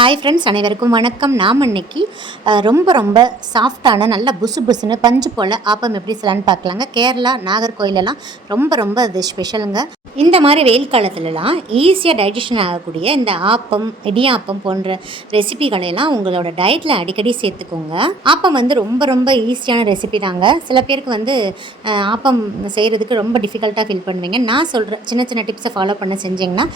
Hi friends, அனைவருக்கும் வணக்கம். நாம் இன்னைக்கு ரொம்ப சாஃப்டான நல்ல புசு புசுன்னு பஞ்சு போல் ஆப்பம் எப்படி செய்யலான்னு பார்க்கலாங்க. கேரளா நாகர்கோயிலெல்லாம் ரொம்ப அது ஸ்பெஷலுங்க. இந்த மாதிரி வெயில் காலத்துலலாம் ஈஸியாக டைஜஷன் ஆகக்கூடிய இந்த ஆப்பம், இடியாப்பம் போன்ற ரெசிபிகளெல்லாம் உங்களோட டயட்டில் அடிக்கடி சேர்த்துக்கோங்க. ஆப்பம் வந்து ரொம்ப ஈஸியான ரெசிபி தாங்க. சில பேருக்கு ஆப்பம் செய்கிறதுக்கு ரொம்ப டிஃபிகல்ட்டாக ஃபீல் பண்ணுவீங்க. நான் சொல்கிற சின்ன டிப்ஸை ஃபாலோ பண்ண செஞ்சிங்கன்னா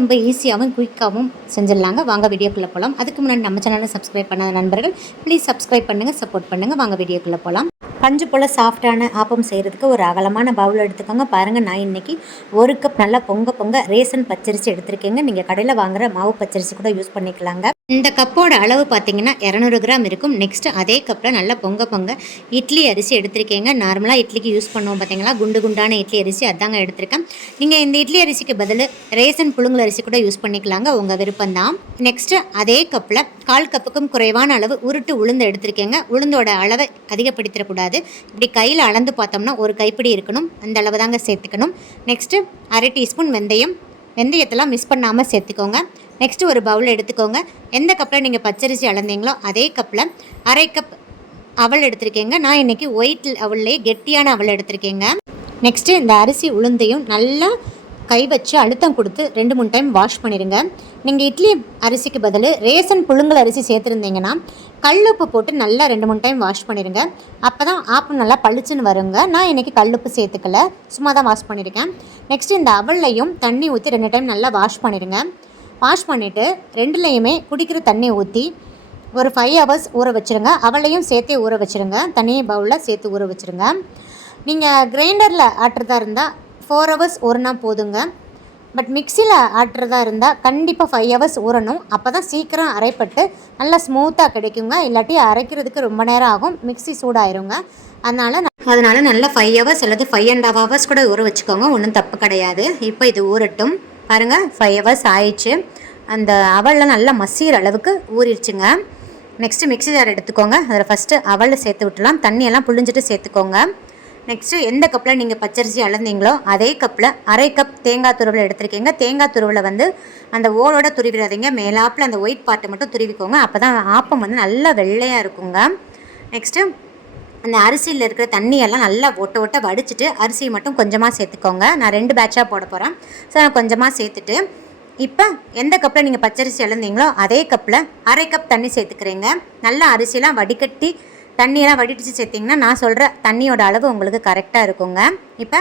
ரொம்ப ஈஸியாகவும் குயிக்காகவும் செஞ்சிடலாங்க. வாங்க வீடியோக்குள்ளே போகலாம். அதுக்கு முன்னாடி நம்ம சேனலை சப்ஸ்கிரைப் பண்ணாத நண்பர்கள் ப்ளீஸ் சப்ஸ்கிரைப் பண்ணுங்கள், சப்போர்ட் பண்ணுங்கள். வாங்க வீடியோக்குள்ளே போகலாம். பஞ்சு போல் சாஃப்டான ஆப்பம் செய்கிறதுக்கு ஒரு அகலமான பவுல் எடுத்துக்கோங்க. பாருங்கள், நான் இன்றைக்கி 1 கப் நல்லா பொங்க ரேசன் பச்சரிசி எடுத்துருக்கேங்க. நீங்கள் கடையில் வாங்குகிற மாவு பச்சரிசி கூட யூஸ் பண்ணிக்கலாங்க. இந்த கப்போட அளவு பார்த்தீங்கன்னா 200 கிராம் இருக்கும். நெக்ஸ்ட்டு அதே கப்பில் நல்லா பொங்க இட்லி அரிசி எடுத்திருக்கேங்க. நார்மலாக இட்லிக்கு யூஸ் பண்ணுவோம் பார்த்தீங்களா, குண்டான இட்லி அரிசி அதாங்க எடுத்திருக்கேன். நீங்கள் இந்த இட்லி அரிசிக்கு பதில் ரேசன் புழுங்கல் அரிசி கூட யூஸ் பண்ணிக்கலாங்க, உங்கள் விருப்பம்தான். நெக்ஸ்ட்டு அதே கப்பில் 1/4 கப்புக்கும் குறைவான அளவு உருட்டு உளுந்து எடுத்திருக்கேங்க. உளுந்தோட அளவை அதிகப்படுத்திடக்கூடாது. இப்படி கையில் அளந்து பார்த்தோம்னா ஒரு கைப்பிடி இருக்கணும், அந்த அளவு தாங்க சேர்த்துக்கணும். நெக்ஸ்ட்டு 1/2 டீஸ்பூன் வெந்தயத்தெல்லாம் மிஸ் பண்ணாமல் சேர்த்துக்கோங்க. நெக்ஸ்ட்டு ஒரு பவுல் எடுத்துக்கோங்க. எந்த கப்பில் நீங்கள் பச்சரிசி அளந்தீங்களோ அதே கப்பில் 1/2 கப் அவல் எடுத்திருக்கேங்க. நான் இன்றைக்கி ஒயிட் அவல்லையே கெட்டியான அவல் எடுத்திருக்கேங்க. நெக்ஸ்ட்டு இந்த அரிசி உளுந்தையும் நல்லா கை வச்சு அழுத்தம் கொடுத்து 2-3 டைம் வாஷ் பண்ணிடுங்க. நீங்கள் இட்லி அரிசிக்கு பதில் ரேசன் புழுங்கல் அரிசி சேர்த்துருந்தீங்கன்னா கல்லுப்பு போட்டு நல்லா 2-3 டைம் வாஷ் பண்ணிடுங்க. அப்போ தான் ஆப்பம் நல்லா பளிச்சுன்னு வருங்க. நான் இன்றைக்கி கல்லுப்பு சேர்த்துக்கல, சும்மா தான் வாஷ் பண்ணியிருக்கேன். நெக்ஸ்ட்டு இந்த அவல்லையும் தண்ணி ஊற்றி 2 டைம் நல்லா வாஷ் பண்ணிடுங்க. வாஷ் பண்ணிவிட்டு 2லேயுமே குடிக்கிற தண்ணி ஊற்றி ஒரு 5 ஹவர்ஸ் ஊற வச்சுருங்க. அவளையும் சேர்த்தே ஊற வச்சுருங்க. தண்ணி பவுலில் சேர்த்து ஊற வச்சுருங்க. நீங்கள் கிரைண்டரில் ஆட்டுறதா இருந்தால் 4 ஹவர்ஸ் ஊறினா போதுங்க. பட் மிக்சியில் ஆட்டுறதா இருந்தால் கண்டிப்பாக 5 ஹவர்ஸ் ஊறணும். அப்போ தான் சீக்கிரம் அரைப்பட்டு நல்லா ஸ்மூத்தாக கிடைக்குங்க. இல்லாட்டி அரைக்கிறதுக்கு ரொம்ப நேரம் ஆகும், மிக்சி சூடாயிருங்க. அதனால் நல்லா 5 ஹவர்ஸ் அல்லது 5.5 ஹவர்ஸ் கூட ஊற வச்சுக்கோங்க, ஒன்றும் தப்பு கிடையாது. இப்போ இது ஊறட்டும். பாருங்கள், 5 ஹவர்ஸ் ஆயிடுச்சு. அந்த அவலில் நல்லா மசிகிற அளவுக்கு ஊறிடுச்சுங்க. நெக்ஸ்ட்டு மிக்ஸி ஜார் எடுத்துக்கோங்க. அதில் ஃபஸ்ட்டு அவலை சேர்த்து விட்டுலாம், தண்ணியெல்லாம் புழிஞ்சிட்டு சேர்த்துக்கோங்க. நெக்ஸ்ட்டு எந்த கப்பில் நீங்கள் பச்சரிசி அளந்தீங்களோ அதே கப்பில் 1/2 கப் தேங்காய் துருவல் எடுத்துருக்கீங்க. தேங்காய் துருவலை அந்த ஓலோட துருவிடாதீங்க, மேலாப்பில் அந்த ஒயிட் பார்ட்டை மட்டும் துருவிக்கோங்க. அப்போ தான் ஆப்பம் நல்லா வெள்ளையாக இருக்குங்க. நெக்ஸ்ட்டு அந்த அரிசியில் இருக்கிற தண்ணியெல்லாம் நல்லா ஒட்ட வடிச்சிட்டு அரிசியை மட்டும் கொஞ்சமாக சேர்த்துக்கோங்க. நான் 2 பேட்சாக போட போகிறேன். ஸோ நான் கொஞ்சமாக சேர்த்துட்டு இப்போ எந்த கப்பில் நீங்கள் பச்சரிசி அளந்தீங்களோ அதே கப்பில் 1/2 கப் தண்ணி சேர்த்துக்கிறீங்க. நல்லா அரிசியெல்லாம் வடிகட்டி தண்ணியெல்லாம் வடிட்டு சேர்த்திங்கன்னா நான் சொல்கிற தண்ணியோட அளவு உங்களுக்கு கரெக்டாக இருக்குங்க. இப்போ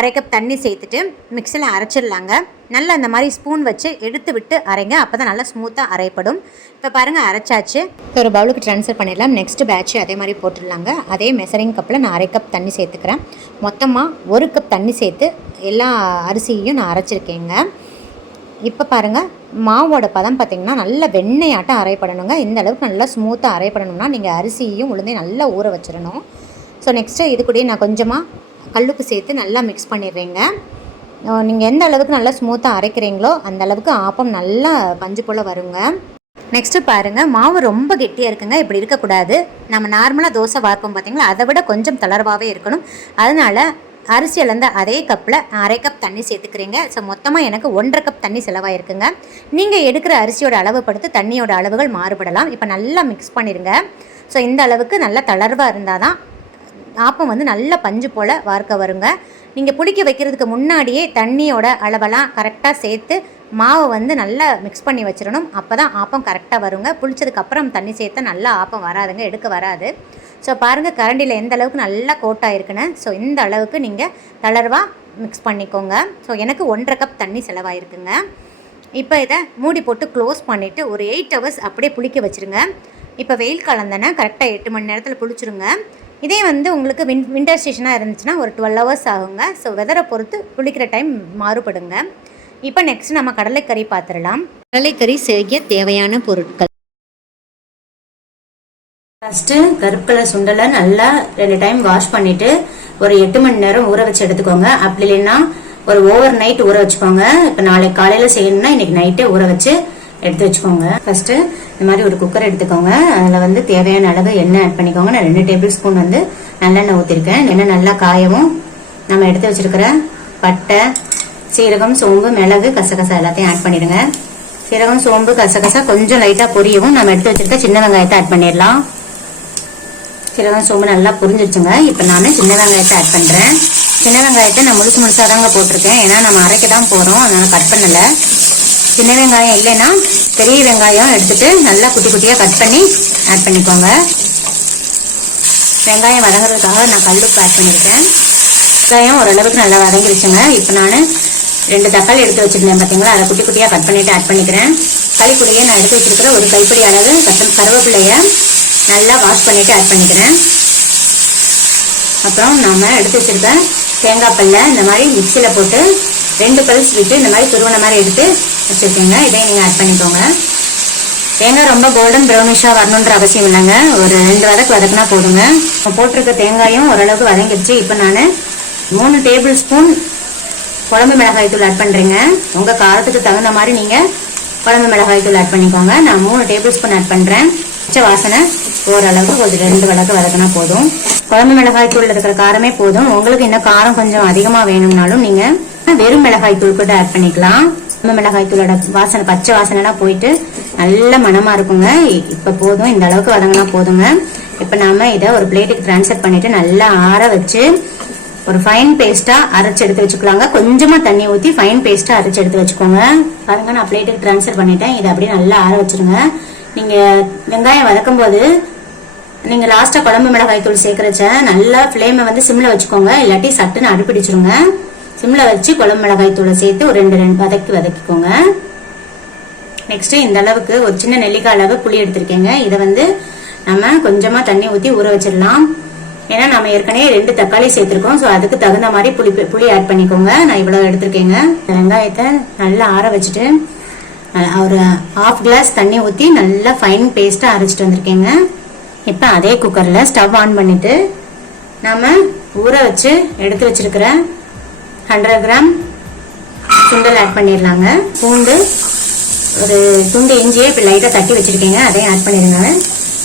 1/2 கப் தண்ணி சேர்த்துட்டு மிக்சியில் அரைச்சிடலாங்க. நல்லா இந்த மாதிரி ஸ்பூன் வச்சு எடுத்து விட்டு அரைங்க, அப்போ தான் நல்லா ஸ்மூத்தாக அரைப்படும். இப்போ பாருங்கள், அரைச்சாச்சு. ஒரு பவுலுக்கு ட்ரான்ஸ்ஃபர் பண்ணிடலாம். நெக்ஸ்ட்டு பேட்ச்சு அதே மாதிரி போட்டுடலாங்க. அதே மெசரிங் கப்பில் நான் 1/2 கப் தண்ணி சேர்த்துக்கிறேன். மொத்தமாக 1 கப் தண்ணி சேர்த்து எல்லா அரிசியையும் நான் அரைச்சிருக்கேங்க. இப்போ பாருங்கள், மாவோட பதம் பார்த்திங்கன்னா நல்லா வெண்ணெயாட்டம் அரைப்படணுங்க. இந்த அளவுக்கு நல்லா ஸ்மூத்தாக அரைப்படணும்னா நீங்கள் அரிசியையும் உளுந்தையும் நல்லா ஊற வச்சிடணும். ஸோ நெக்ஸ்ட்டு இது கூட நான் கொஞ்சமாக கல்லுப்பு சேர்த்து நல்லா மிக்ஸ் பண்ணிடுறேங்க. நீங்கள் எந்த அளவுக்கு நல்லா ஸ்மூத்தாக அரைக்கிறீங்களோ அந்த அளவுக்கு ஆப்பம் நல்லா பஞ்சு போல் வருங்க. நெக்ஸ்ட்டு பாருங்கள், மாவு ரொம்ப கெட்டியாக இருக்குங்க. இப்படி இருக்கக்கூடாது. நம்ம நார்மலாக தோசை வார்ப்போம் பார்த்திங்களா, அதை விட கொஞ்சம் தளர்வாகவே இருக்கணும். அதனால் அரிசி அளந்த அதே கப்பில் 1/2 கப் தண்ணி சேர்த்துக்கிறீங்க. ஸோ மொத்தமாக எனக்கு 1.5 கப் தண்ணி செலவாயிருக்குங்க. நீங்கள் எடுக்கிற அரிசியோட அளவு படுத்து தண்ணியோட அளவுகள் மாறுபடலாம். இப்போ நல்லா மிக்ஸ் பண்ணிடுங்க. ஸோ இந்த அளவுக்கு நல்லா தளர்வாக இருந்தால் தான் ஆப்பம் நல்லா பஞ்சு போல் வார்க்க வருங்க. நீங்கள் பிடிக்க வைக்கிறதுக்கு முன்னாடியே தண்ணியோட அளவெல்லாம் கரெக்டாக சேர்த்து மாவை நல்லா மிக்ஸ் பண்ணி வச்சிடணும். அப்போ தான் ஆப்பம் கரெக்டாக வருங்க. புளிச்சதுக்கப்புறம் தண்ணி சேர்த்தா நல்லா ஆப்பம் வராதுங்க, எடுக்க வராது. ஸோ பாருங்கள், கரண்டியில் எந்த அளவுக்கு நல்லா கோட்டாயிருக்குன்னு. ஸோ இந்த அளவுக்கு நீங்கள் தளர்வாக மிக்ஸ் பண்ணிக்கோங்க. ஸோ எனக்கு 1.5 கப் தண்ணி செலவாயிருக்குங்க. இப்போ இதை மூடி போட்டு க்ளோஸ் பண்ணிவிட்டு ஒரு 8 ஹவர்ஸ் அப்படியே புளிக்க வச்சுருங்க. இப்போ வெயில் காலம் தானே, கரெக்டாக 8 மணி நேரத்தில் புளிச்சிருங்க. இதே உங்களுக்கு வின்டர் ஸ்டேஷனாக இருந்துச்சுன்னா ஒரு 12 ஹவர்ஸ் ஆகுங்க. ஸோ வெதரை பொறுத்து புளிக்கிற டைம் மாறுபடுங்க. இப்போ நெக்ஸ்ட் நம்ம கடலைக்கறி பார்த்துடலாம். கடலைக்கறி செய்ய தேவையான பொருட்கள்: ஃபஸ்ட்டு கருப்பு கலர் சுண்டலை நல்லா 2 டைம் வாஷ் பண்ணிவிட்டு ஒரு 8 மணி நேரம் ஊற வச்சு எடுத்துக்கோங்க. அப்படி இல்லைன்னா ஒரு ஓவர் நைட் ஊற வச்சுக்கோங்க. இப்போ நாளைக்கு காலையில் செய்யணும்னா இன்றைக்கி நைட்டே ஊற வச்சு எடுத்து வச்சுக்கோங்க. ஃபஸ்ட்டு இந்த மாதிரி ஒரு குக்கர் எடுத்துக்கோங்க. அதில் தேவையான அளவு எண்ணெய் ஆட் பண்ணிக்கோங்க. நான் 2 டேபிள் ஸ்பூன் நல்லெண்ணெய் ஊற்றிருக்கேன். எண்ணெய் நல்லா காயவும் நம்ம எடுத்து வச்சுருக்கிற பட்டை, சீரகம், சோம்பு, மிளகு, கசகசா எல்லாத்தையும் ஆட் பண்ணிடுங்க. சீரகம், சோம்பு, கசகசா கொஞ்சம் லைட்டாக பொரியவும் நம்ம எடுத்து வச்சிருக்க சின்ன வெங்காயத்தை ஆட் பண்ணிடலாம். சீரகம், சோம்பு நல்லா பொரிஞ்சிருச்சுங்க. இப்போ நான் சின்ன வெங்காயத்தை ஆட் பண்ணுறேன். சின்ன வெங்காயத்தை நான் முழுசாக தாங்க போட்டிருக்கேன், ஏன்னா நம்ம அரைக்க தான் போகிறோம், அதனால் கட் பண்ணலை. சின்ன வெங்காயம் இல்லைன்னா பெரிய வெங்காயம் எடுத்துட்டு நல்லா குட்டி குட்டியாக கட் பண்ணி ஆட் பண்ணிக்கோங்க. வெங்காயம் வதங்குறதுக்காக நான் கல்லுப்பு ஆட் பண்ணியிருக்கேன். வெங்காயம் ஓரளவுக்கு நல்லா வதங்கிருச்சுங்க. இப்போ நான் 2 தக்காளி எடுத்து வச்சுருந்தேன் பார்த்தீங்களா, அதை குட்டி குட்டியாக கட் பண்ணிவிட்டு ஆட் பண்ணிக்கிறேன். தக்காளி கூடயே நான் எடுத்து வச்சுருக்கிற ஒரு கைப்பிடி அளவு கருவேப்பிலையை நல்லா வாஷ் பண்ணிவிட்டு ஆட் பண்ணிக்கிறேன். அப்புறம் நாம் எடுத்து வச்சுருக்க தேங்காய் பல்லை இந்த மாதிரி மிக்சியில் போட்டு 2 பல்ஸ் விட்டு இந்த மாதிரி துருவன மாதிரி எடுத்து வச்சுருக்கேங்க. இதையும் நீங்கள் ஆட் பண்ணிக்கோங்க. தேங்காய் ரொம்ப கோல்டன் ப்ரௌனிஷாக வரணுன்ற அவசியம் இல்லைங்க, ஒரு 2 வதக்குனா போதுங்க. போட்டிருக்க தேங்காயும் ஓரளவுக்கு வதங்கிடுச்சு. இப்போ நான் 3 டேபிள் ஸ்பூன் குழம்பு மிளகாய் தூள் ஆட் பண்ணுறேங்க. உங்கள் காரத்துக்கு தகுந்த மாதிரி நீங்கள் குழம்பு மிளகாய் தூள் ஆட் பண்ணிக்கோங்க. நான் 3 டேபிள் ஸ்பூன் ஆட் பண்ணுறேன். பச்சை வாசனை ஓரளவுக்கு ஒரு 2 வதக்கினா போதும். குழம்பு மிளகாய் தூள் இருக்கிற காரமே போதும். உங்களுக்கு இன்னும் காரம் கொஞ்சம் அதிகமாக வேணும்னாலும் நீங்கள் வெறும் மிளகாய் தூள் கூட ஆட் பண்ணிக்கலாம். குழம்பு மிளகாய் தூளோட வாசனை, பச்சை வாசனைலாம் போயிட்டு நல்ல மனமாக இருக்குங்க. இப்போ போதும், இந்த அளவுக்கு வதங்கினா போதுங்க. இப்போ நாம இதை ஒரு பிளேட்டுக்கு ட்ரான்ஸ்ஃபர் பண்ணிட்டு நல்லா ஆற வச்சு ஒரு ஃபைன் பேஸ்ட்டாக அரைச்சி எடுத்து வச்சுக்கலாங்க. கொஞ்சமாக தண்ணி ஊற்றி ஃபைன் பேஸ்ட்டாக அரைச்சி எடுத்து வச்சுக்கோங்க. பாருங்க, நான் பிளேட்டுக்கு ட்ரான்ஸ்ஃபர் பண்ணிட்டேன். இதை அப்படியே நல்லா ஆற வச்சுருங்க. நீங்கள் வெங்காயம் வதக்கும் போது நீங்கள் லாஸ்ட்டாக குழம்பு மிளகாய் தூள் சேர்க்குறச்ச நல்லா ஃப்ளேமை வந்து சிம்மில் வச்சுக்கோங்க, இல்லாட்டி சட்டுன்னு அடுப்பிடிச்சிருங்க. சிம்மில் வச்சு குழம்பு மிளகாய் தூளை சேர்த்து ஒரு 2 வதக்கிக்கோங்க. நெக்ஸ்ட்டு இந்த அளவுக்கு ஒரு சின்ன நெல்லிக்காய் அளவு புளி எடுத்திருக்கேங்க. இதை வந்து நம்ம கொஞ்சமாக தண்ணி ஊற்றி ஊற வச்சிடலாம். ஏன்னா நம்ம ஏற்கனவே 2 தக்காளி சேர்த்துருக்கோம், ஸோ அதுக்கு தகுந்த மாதிரி புளி ஆட் பண்ணிக்கோங்க. நான் இவ்வளோ எடுத்திருக்கேங்க. வெங்காயத்தை நல்லா ஆற வச்சுட்டு ஒரு 1/2 கிளாஸ் தண்ணி ஊற்றி நல்லா ஃபைன் பேஸ்ட்டாக அரைச்சிட்டு வந்திருக்கேங்க. இப்போ அதே குக்கரில் ஸ்டவ் ஆன் பண்ணிவிட்டு நம்ம ஊற வச்சு எடுத்து வச்சிருக்கிற 100 கிராம் சுண்டல் ஆட் பண்ணிடலாங்க. பூண்டு, ஒரு துண்டு இஞ்சியை இப்போ லைட்டாக தட்டி வச்சுருக்கேங்க, அதையும் ஆட் பண்ணிடுங்க.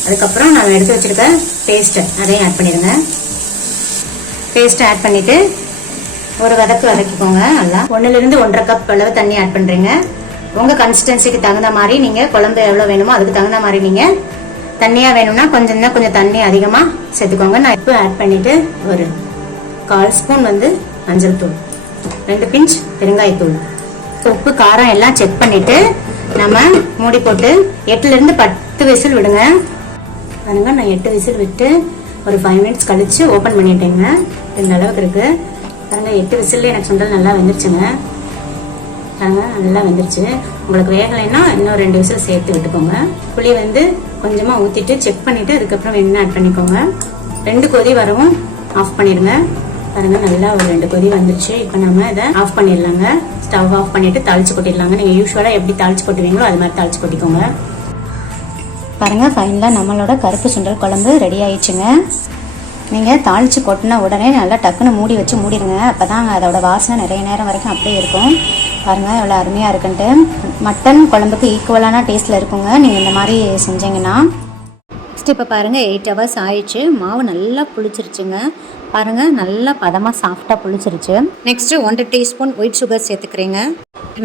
அதுக்கப்புறம் நம்ம எடுத்து வச்சுருக்க பேஸ்ட்டு அதையும் ஆட் பண்ணிடுங்க. பேஸ்ட்டை ஆட் பண்ணிவிட்டு ஒரு வதக்கிக்கோங்க. நல்லா 1லிருந்து 1.5 கப் அளவு தண்ணி ஆட் பண்ணுறீங்க. உங்கள் கன்சிஸ்டன்சிக்கு தகுந்த மாதிரி நீங்கள் குழம்பு எவ்வளோ வேணுமோ அதுக்கு தகுந்த மாதிரி நீங்கள் தண்ணியாக வேணும்னா கொஞ்சம் தண்ணி அதிகமாக சேர்த்துக்கோங்க. நான் இப்போ ஆட் பண்ணிவிட்டு ஒரு 1/4 ஸ்பூன் வந்து மஞ்சள் தூள், 2 பிஞ்ச் பெருங்காயத்தூள், உப்பு, காரம் எல்லாம் செக் பண்ணிவிட்டு நம்ம மூடி போட்டு 8லிருந்து 10 விசில் விடுங்க. பாருங்க, நான் 8 விசில் விட்டு ஒரு 5 மினிட்ஸ் கழிச்சு ஓப்பன் பண்ணிட்டேங்க. இந்த அளவுக்கு இருக்குது பாருங்க. 8 விசில்ல எனக்கு சுண்டல் நல்லா வெந்துருச்சுங்க. பாருங்க, நல்லா வெந்துருச்சு. உங்களுக்கு வேகலைன்னா இன்னும் 2 விசில் சேர்த்து விட்டுக்கோங்க. புளி வந்து கொஞ்சமாக ஊற்றிட்டு செக் பண்ணிவிட்டு அதுக்கப்புறம் வேணும்னா ஆட் பண்ணிக்கோங்க. 2 கொதி வரவும் ஆஃப் பண்ணிடுங்க. பாருங்க, நல்லா ஒரு 2 கொதி வந்துருச்சு. இப்போ நம்ம இதை ஆஃப் பண்ணிடலாங்க. ஸ்டவ் ஆஃப் பண்ணிவிட்டு தாளிச்சு கொட்டிடலாங்க. நீங்கள் யூஸ்வலாக எப்படி தாளிச்சு கொட்டுவீங்களோ அது மாதிரி தாளிச்சு கொட்டிக்கோங்க. பாருங்கள், ஃபைனலாக நம்மளோட கருப்பு சுண்டல் குழம்பு ரெடி ஆயிடுச்சுங்க. நீங்கள் தாளித்து கொட்டின உடனே நல்லா டக்குன்னு மூடி வச்சு மூடிடுங்க. அப்போ தான் அதோட வாசனை நிறைய நேரம் வரைக்கும் அப்படியே இருக்கும். பாருங்கள் எவ்வளோ அருமையாக இருக்குன்ட்டு. மட்டன் குழம்புக்கு ஈக்குவலான டேஸ்ட்டில் இருக்குங்க நீங்கள் இந்த மாதிரி செஞ்சீங்கன்னா. நெக்ஸ்ட் இப்போ பாருங்கள் 8 ஹவர்ஸ் ஆயிடுச்சு. மாவு நல்லா புளிச்சிருச்சுங்க. பாருங்கள், நல்லா பதமாக சாஃப்டாக புளிச்சிருச்சு. நெக்ஸ்ட்டு 1 டீஸ்பூன் ஒயிட் சுகர் சேர்த்துக்கிறீங்க.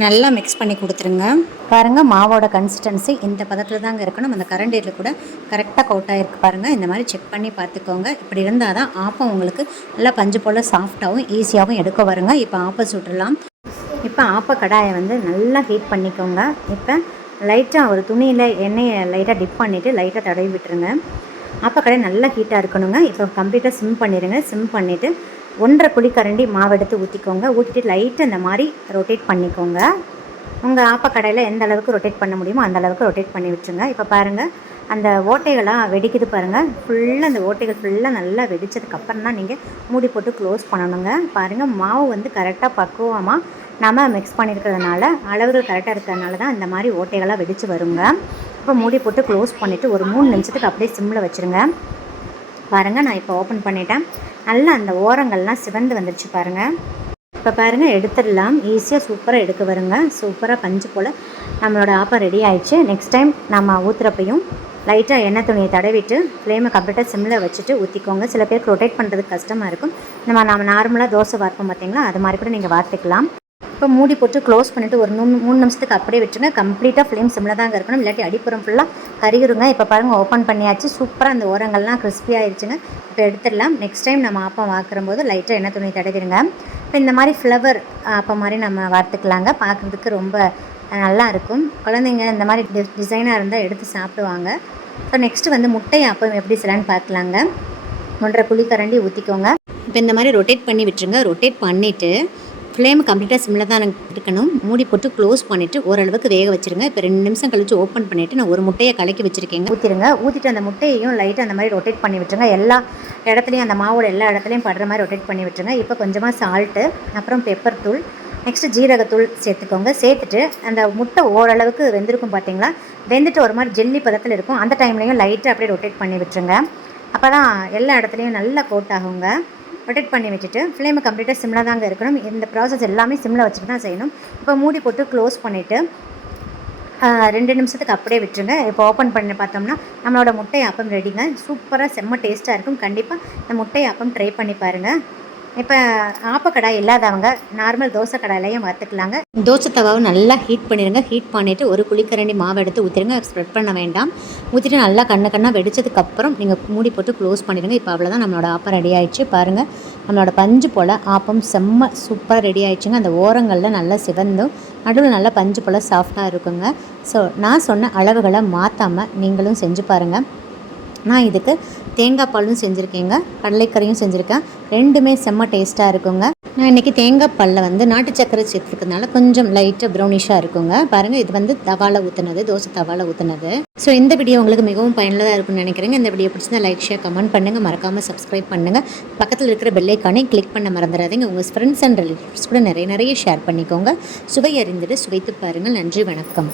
நல்லா மிக்ஸ் பண்ணி கொடுத்துருங்க. பாருங்கள், மாவோட கன்சிஸ்டன்சி இந்த பதத்தில் தாங்க இருக்கணும். அந்த கரண்டியில் கூட கரெக்டாக கவுட் ஆகிருக்கு பாருங்கள். இந்த மாதிரி செக் பண்ணி பார்த்துக்கோங்க. இப்படி இருந்தால் தான் ஆப்பம் உங்களுக்கு நல்லா பஞ்சு போல் சாஃப்டாகவும் ஈஸியாகவும் எடுக்க வருங்க. இப்போ ஆப்பம் சுட்டுடலாம். இப்போ ஆப்ப கடாயை வந்து நல்லா ஹீட் பண்ணிக்கோங்க. இப்போ லைட்டாக ஒரு துணியில் எண்ணெயை லைட்டாக டிப் பண்ணிவிட்டு லைட்டாக தடவி விட்டுருங்க. ஆப்பக்கடாய் நல்லா ஹீட்டாக இருக்கணுங்க. இப்போ கம்ப்ளீட்டாக சிம் பண்ணிடுங்க. சிம் பண்ணிவிட்டு 1.5 குழிக்கரண்டி மாவு எடுத்து ஊற்றிக்கோங்க. ஊற்றிட்டு லைட்டாக இந்த மாதிரி ரொட்டேட் பண்ணிக்கோங்க. உங்கள் ஆப்பக்கடையில் எந்த அளவுக்கு ரொட்டேட் பண்ண முடியுமோ அந்த அளவுக்கு ரொட்டேட் பண்ணி விட்டுருங்க. இப்போ பாருங்கள், அந்த ஓட்டைகளாக வெடிக்குது பாருங்கள். ஃபுல்லாக அந்த ஓட்டைகள் ஃபுல்லாக நல்லா வெடித்ததுக்கப்புறம் தான் நீங்கள் மூடி போட்டு க்ளோஸ் பண்ணணுங்க. பாருங்கள், மாவு வந்து கரெக்டாக பக்குவமாக நம்ம மிக்ஸ் பண்ணியிருக்கிறதுனால அளவுகள் கரெக்டாக இருக்கிறதுனால தான் இந்த மாதிரி ஓட்டைகளாக வெடித்து வருங்க. இப்போ மூடி போட்டு க்ளோஸ் பண்ணிவிட்டு ஒரு 3 நிமிஷத்துக்கு அப்படியே சிம்மில் வச்சுருங்க. பாருங்கள், நான் இப்போ ஓப்பன் பண்ணிட்டேன். நல்லா அந்த ஓரங்கள்லாம் சிவந்து வந்துடுச்சு பாருங்கள். இப்போ பாருங்கள், எடுத்துடலாம். ஈஸியாக சூப்பராக எடுக்க வருங்க. சூப்பராக பஞ்சு போல் நம்மளோட ஆப்பம் ரெடி ஆயிடுச்சு. நெக்ஸ்ட் டைம் நம்ம ஊற்றுறப்பையும் லைட்டாக எண்ணெய் துணியை தடவிட்டு ஃப்ளேமை கம்ப்ளீட்டாக சிம்மில் வச்சுட்டு ஊற்றிக்கோங்க. சில பேருக்கு ரொட்டேட் பண்ணுறதுக்கு கஷ்டமாக இருக்கும். நம்ம நார்மலாக தோசை வார்ப்போம் பார்த்தீங்களா, அது மாதிரி கூட நீங்கள் வார்த்துக்கலாம். இப்போ மூடி போட்டு க்ளோஸ் பண்ணிவிட்டு ஒரு 3 நிமிஷத்துக்கு அப்படியே விட்டுருங்க. கம்ப்ளீட்டாக ஃப்ளேம் சிம்மில் தாங்க இருக்கணும், இல்லாட்டி அடிப்புறம் ஃபுல்லாக கருகிருங்க. இப்போ பாருங்கள், ஓப்பன் பண்ணியாச்சு. சூப்பராக அந்த ஓரங்கள்லாம் கிறிஸ்பி ஆயிடுச்சுங்க. இப்போ எடுத்துடலாம். நெக்ஸ்ட் டைம் நம்ம ஆப்பம் வாக்கும்போது லைட்டாக எண்ணெய் துணி தடவிடுங்க. இப்போ இந்த மாதிரி ஃப்ளவர் ஆப்பம் மாதிரி நம்ம வார்த்துக்கலாங்க. பார்க்குறதுக்கு ரொம்ப நல்லா இருக்கும். குழந்தைங்க இந்த மாதிரி டிசைனாக இருந்தால் எடுத்து சாப்பிடுவாங்க. ஸோ நெக்ஸ்ட்டு வந்து முட்டை ஆப்பம் எப்படி செய்யலான்னு பார்க்கலாங்க. 1.5 குழிக்கரண்டி ஊற்றிக்கோங்க. இப்போ இந்த மாதிரி ரொட்டேட் பண்ணி விட்டுருங்க. ரொட்டேட் பண்ணிவிட்டு ஃப்ளேம் கம்ப்ளீட்டாக சிம்மில் தான் இருக்கணும். மூடி போட்டு க்ளோஸ் பண்ணிவிட்டு ஓரளவுக்கு வேக வச்சுருங்க. இப்போ 2 நிமிஷம் கழித்து ஓப்பன் பண்ணிவிட்டு நான் ஒரு முட்டையை கலக்கி வச்சுருக்கேங்க. ஊற்றிடுங்க. ஊற்றிட்டு அந்த முட்டையையும் லைட்டாக அந்த மாதிரி ரொட்டேட் பண்ணி விட்டுருங்க. எல்லா இடத்துலையும் அந்த மாவோட எல்லா இடத்துலையும் படுற மாதிரி ரொட்டேட் பண்ணி விட்டுருங்க. இப்போ கொஞ்சமாக சால்ட்டு, அப்புறம் பெப்பர் தூள், நெக்ஸ்ட்டு ஜீரகத்தூள் சேர்த்துக்கோங்க. சேர்த்துட்டு அந்த முட்டை ஓரளவுக்கு வெந்திருக்கும் பார்த்தீங்களா, வெந்துட்டு ஒரு மாதிரி ஜெல்லி பதத்தில் இருக்கும். அந்த டைம்லையும் லைட்டாக அப்படியே ரொட்டேட் பண்ணி விட்டுருங்க. அப்போ தான் எல்லா இடத்துலையும் நல்லா கோட் ஆகுங்க. ரொட்டேட் பண்ணி வச்சுட்டு ஃப்ளேமை கம்ப்ளீட்டாக சிம்மில் தாங்க இருக்கணும். இந்த ப்ராசஸ் எல்லாமே சிம்மில் வச்சுட்டு தான் செய்யணும். இப்போ மூடி போட்டு க்ளோஸ் பண்ணிவிட்டு 2 நிமிஷத்துக்கு அப்படியே விட்டுருங்க. இப்போ ஓப்பன் பண்ணி பார்த்தோம்னா நம்மளோட முட்டை ஆப்பம் ரெடிங்க. சூப்பராக செம்ம டேஸ்ட்டாக இருக்கும். கண்டிப்பாக இந்த முட்டை ஆப்பம் ட்ரை பண்ணி பாருங்கள். இப்போ ஆப்பக்கடாய் இல்லாதவங்க நார்மல் தோசை கடாயிலையும் வறுத்துக்கலாங்க. தோசை தவாவை நல்லா ஹீட் பண்ணிடுங்க. ஹீட் பண்ணிவிட்டு ஒரு குழிக்கரண்டி மாவு எடுத்து ஊற்றிடுங்க. ஸ்ப்ரெட் பண்ண வேண்டாம். ஊற்றிட்டு நல்லா கண்ணாக வெடிச்சதுக்கப்புறம் நீங்கள் மூடி போட்டு க்ளோஸ் பண்ணிடுங்க. இப்போ அவ்வளோதான், நம்மளோட ஆப்பம் ரெடி ஆகிடுச்சு. பாருங்கள், நம்மளோட பஞ்சு போல் ஆப்பம் செம்ம சூப்பராக ரெடி ஆகிடுச்சுங்க. அந்த ஓரங்களில் நல்லா சிவந்தும் நடுவில் நல்லா பஞ்சு போல் சாஃப்டாக இருக்குங்க. ஸோ நான் சொன்ன அளவுகளை மாற்றாமல் நீங்களும் செஞ்சு பாருங்கள். நான் இதுக்கு தேங்காய் பாலும் செஞ்சுருக்கேங்க, கடலைக்கறியும் செஞ்சுருக்கேன். ரெண்டுமே செம்ம டேஸ்ட்டாக இருக்குங்க. நான் இன்றைக்கி தேங்காய் பாலில் வந்து நாட்டு சக்கரை சேர்த்துக்கிறதுனால கொஞ்சம் லைட்டாக ப்ரௌனிஷாக இருக்குங்க. பாருங்கள், இது வந்து தவாவில் ஊற்றுனது, தோசை தவாவில் ஊற்றுனது. ஸோ இந்த வீடியோ உங்களுக்கு மிகவும் பயனுள்ளதாக இருக்கும்னு நினைக்கிறேங்க. இந்த வீடியோ பிடிச்சிருந்தா லைக், ஷேர், கமெண்ட் பண்ணுங்கள். மறக்காமல் சப்ஸ்கிரைப் பண்ணுங்கள். பக்கத்தில் இருக்கிற பெல் ஐக்கானை கிளிக் பண்ண மறந்துடாதீங்க. உங்கள் ஃப்ரெண்ட்ஸ் அண்ட் ரிலேட்டிவ்ஸ் கூட நிறைய ஷேர் பண்ணிக்கோங்க. சுவை அறிந்துட்டு சுவைத்து பாருங்கள். நன்றி, வணக்கம்.